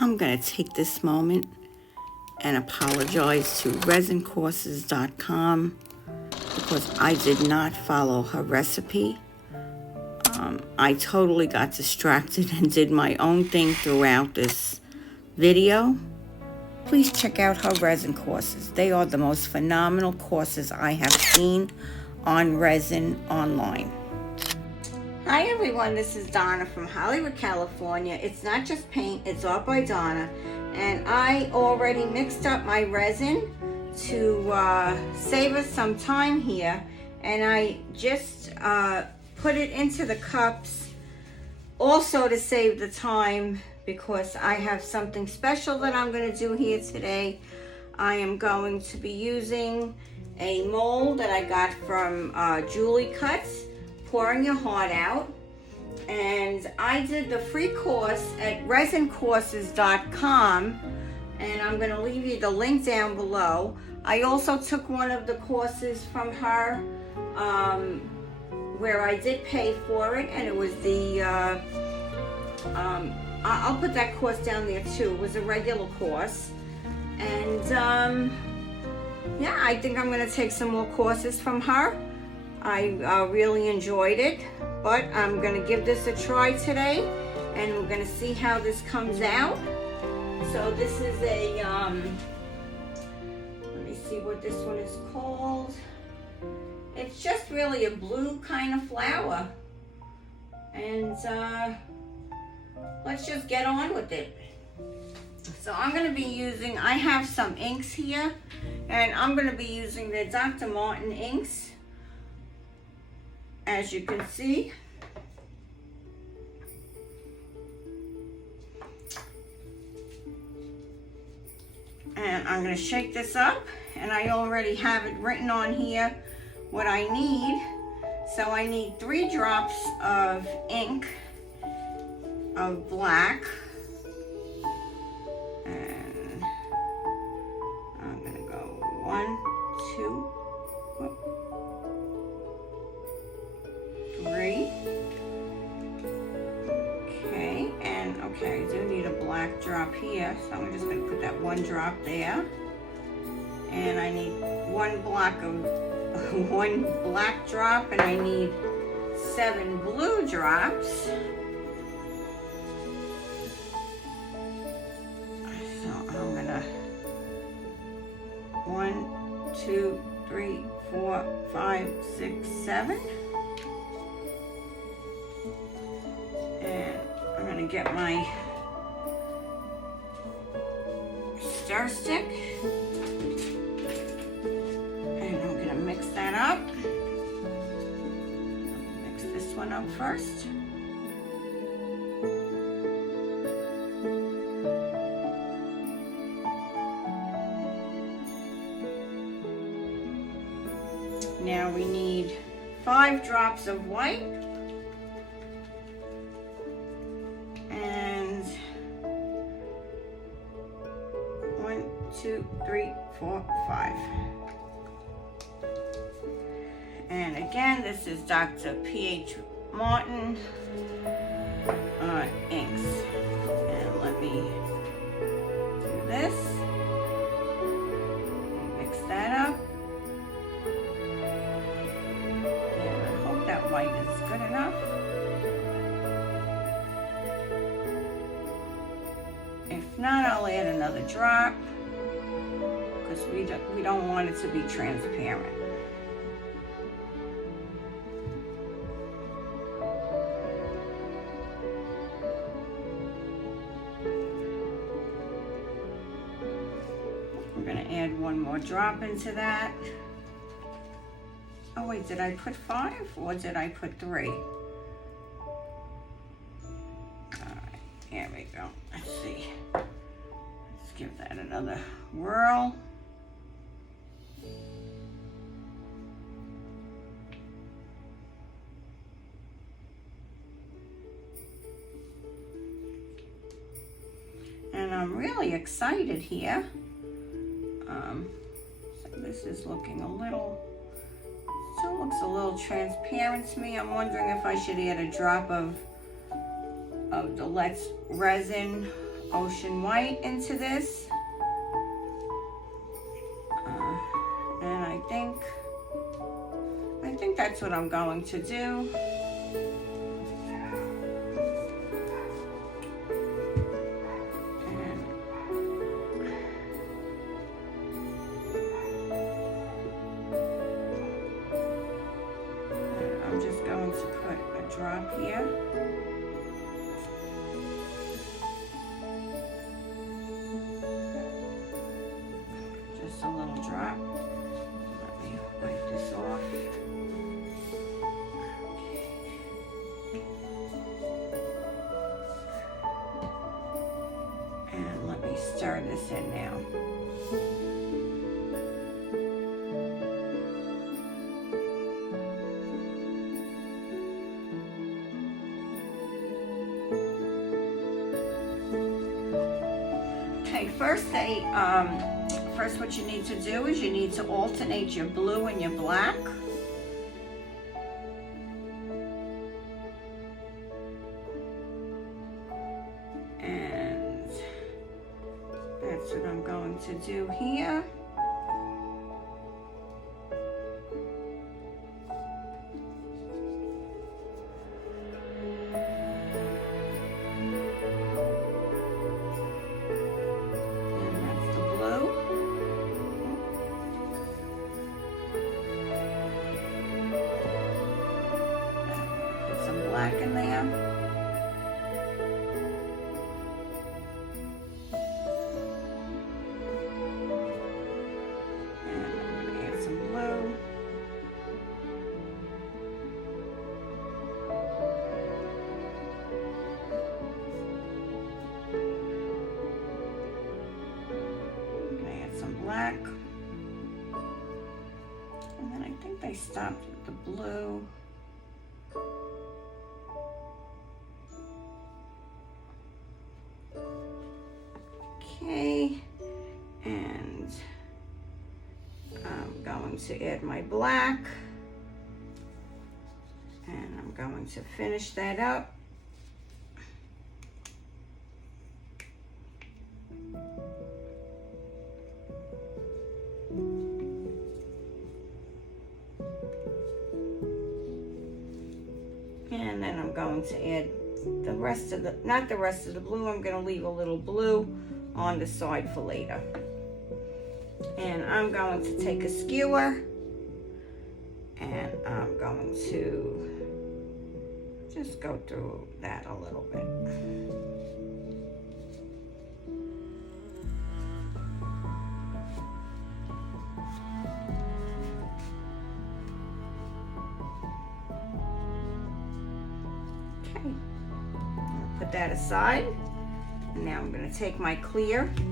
I'm going to take this moment and apologize to resincourses.com because I did not follow her recipe. I totally got distracted and did my own thing throughout this video. Please check out her resin courses. They are the most phenomenal courses I have seen on resin online. Hi everyone, this is Donna from Hollywood, California. It's not just paint, it's art by Donna. And I already mixed up my resin to save us some time here. And I just put it into the cups also to save the time because I have something special that I'm going to do here today. I am going to be using a mold that I got from Julie Cuts, Pouring Your Heart Out. And I did the free course at resincourses.com, and I'm going to leave you the link down below. I also took one of the courses from her where I did pay for it, and it was the I'll put that course down there too. It was a regular course. And yeah, I think I'm going to take some more courses from her. I really enjoyed it, but I'm going to give this a try today, and we're going to see how this comes out. So this is a, let me see what this one is called. It's just really a blue kind of flower. And let's just get on with it. So I'm going to be using, I have some inks here, and I'm going to be using the Dr. Martin inks, as you can see. And I'm going to shake this up, and I already have it written on here what I need. So I need 3 drops of ink of black, and I'm going to go 1, 2, 3. Okay, and okay, I do need a black drop here, so I'm just going to put that 1 drop there. And I need 1 block of 1 black drop, and I need 7 blue drops. So I'm gonna 1, 2, 3, 4, 5, 6, 7. And I'm gonna get my stir stick. Mix that up. Mix this one up first. Now we need 5 drops of white. And 1, 2, 3, 4, 5. And again, this is Dr. P.H. Martin inks. And let me do this. Mix that up. And I hope that white is good enough. If not, I'll add another drop because we don't want it to be transparent. I'm going to add 1 more drop into that. Oh wait, did I put 5 or did I put 3? Alright, here we go. Let's see. Let's give that another whirl. And I'm really excited here. So this is looking still looks a little transparent to me. I'm wondering if I should add a drop of the Let's Resin ocean white into this. And I think that's what I'm going to do. And I'm just going to put a drop here. Just a little drop. Let me wipe this off. And let me stir this in now. Okay, first what you need to do is you need to alternate your blue and your black. And that's what I'm going to do here. Black in there. And I'm going to add some blue. I'm going to add some black. And then I think they stopped with the blue. Okay, and I'm going to add my black, and I'm going to finish that up. And then I'm going to add the rest of the, not the rest of the blue, I'm going to leave a little blue on the side for later. And I'm going to take a skewer and I'm going to just go through that a little bit. Okay, I'll put that aside. And now I'm going to take my clear. Just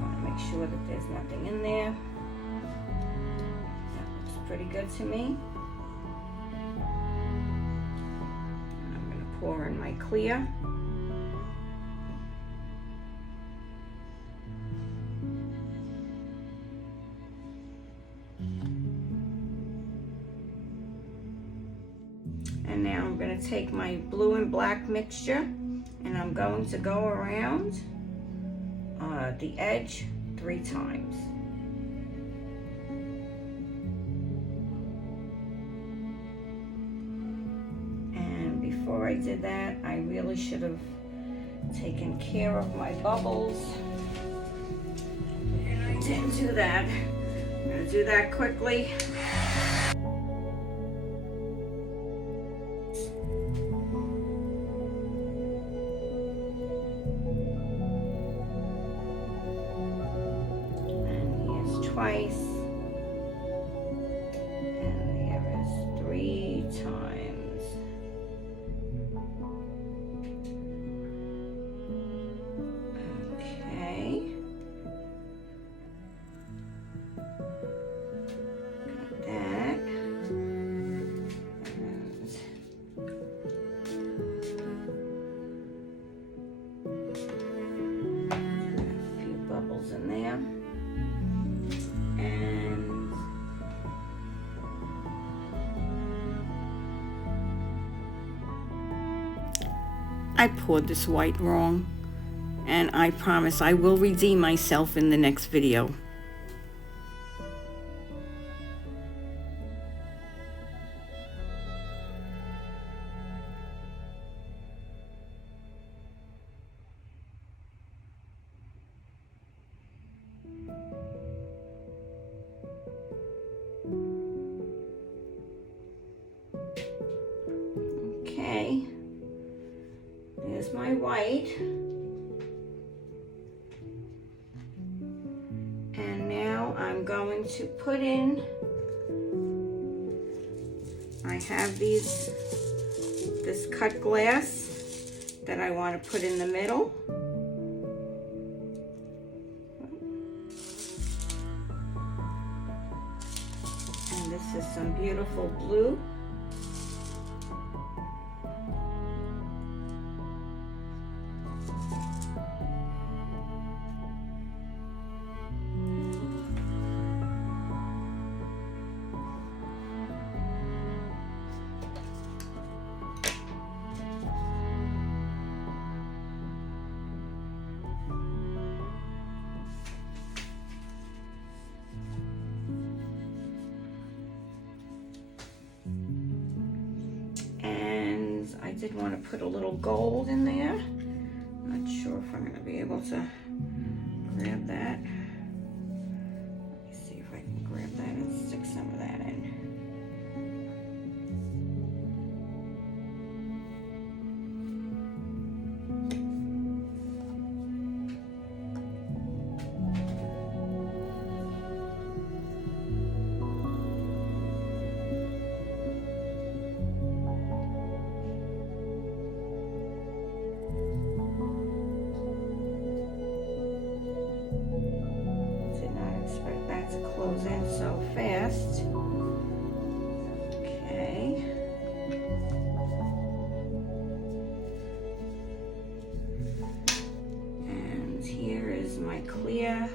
want to make sure that there's nothing in there. That looks pretty good to me. And I'm going to pour in my clear. And now I'm going to take my blue and black mixture and I'm going to go around the edge 3 times. And before I did that, I really should have taken care of my bubbles. And I didn't do that. I'm going to do that quickly. Twice, and there is 3 times. Okay. Got that. And a few bubbles in there. And I poured this white wrong. and I promise I will redeem myself in the next video. Okay, there's my white. And now I'm going to put in, I have this cut glass that I want to put in the middle. And this is some beautiful blue. I did want to put a little gold in there. Not sure if I'm going to be able to grab that. Let me see if I can grab that and stick some of that in. Close in so fast. Okay. And here is my clear.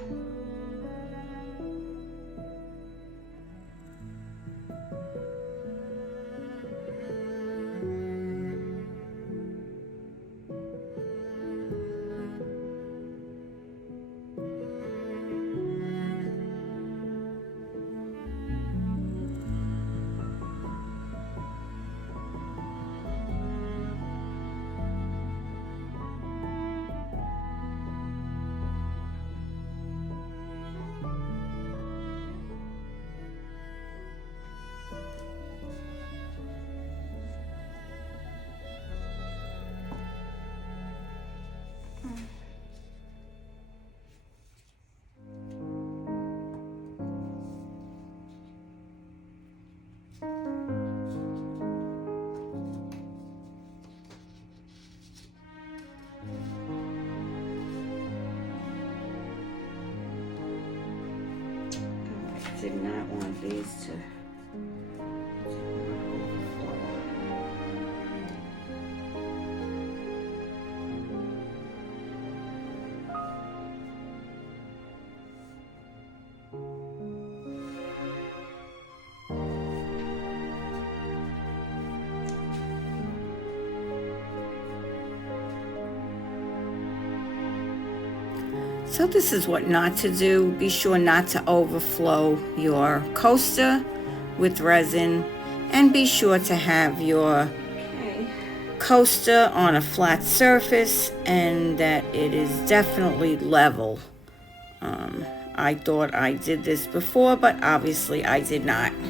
Did not want these to So this is what not to do. Be sure not to overflow your coaster with resin, and be sure to have your coaster on a flat surface and that it is definitely level. I thought I did this before, but obviously I did not. I'm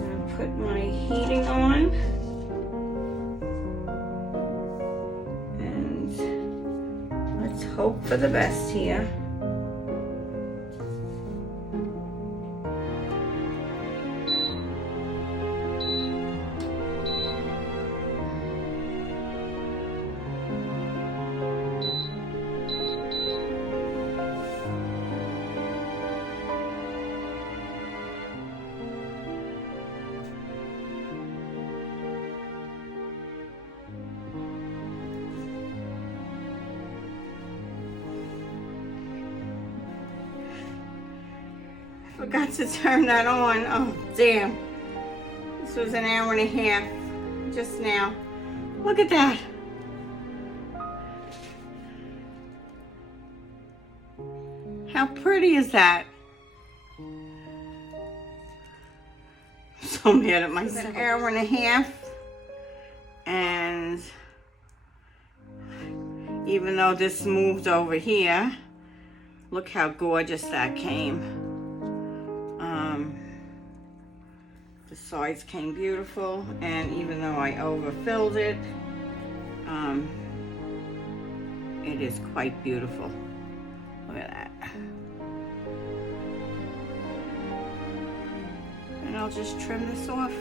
going to put my heating on. Hope for the best here. Forgot to turn that on. Oh, damn. This was an hour and a half just now. Look at that. How pretty is that? I'm so mad at myself. An hour and a half. And even though this moved over here, look how gorgeous that came. The sides came beautiful, and even though I overfilled it, it is quite beautiful. Look at that. And I'll just trim this off.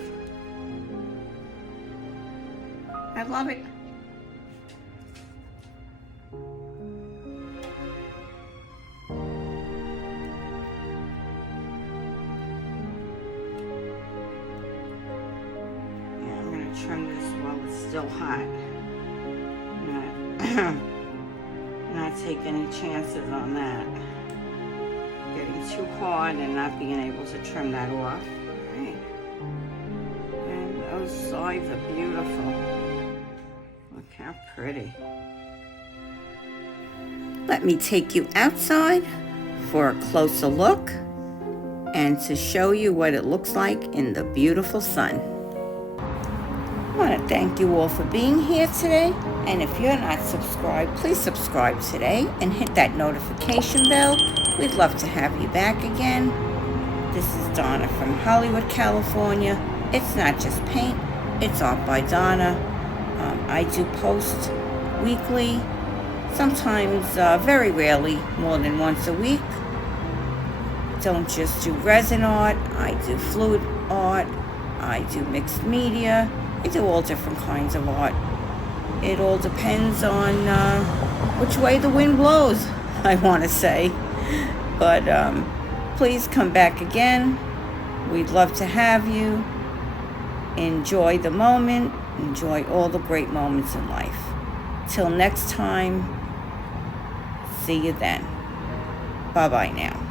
I love it. Trim this while it's still hot. Not take any chances on that. Getting too hard and not being able to trim that off. Right. And those sides are beautiful. Look how pretty. Let me take you outside for a closer look and to show you what it looks like in the beautiful sun. I want to thank you all for being here today, and if you're not subscribed, please subscribe today and hit that notification bell. We'd love to have you back again. This is Donna from Hollywood, California. It's not just paint, it's Art by Donna. I do post weekly, sometimes very rarely more than once a week. Don't just do resin art, I do fluid art, I do mixed media. I do all different kinds of art. It all depends on which way the wind blows, I want to say. But please come back again. We'd love to have you. Enjoy the moment. Enjoy all the great moments in life. Till next time, see you then. Bye-bye now.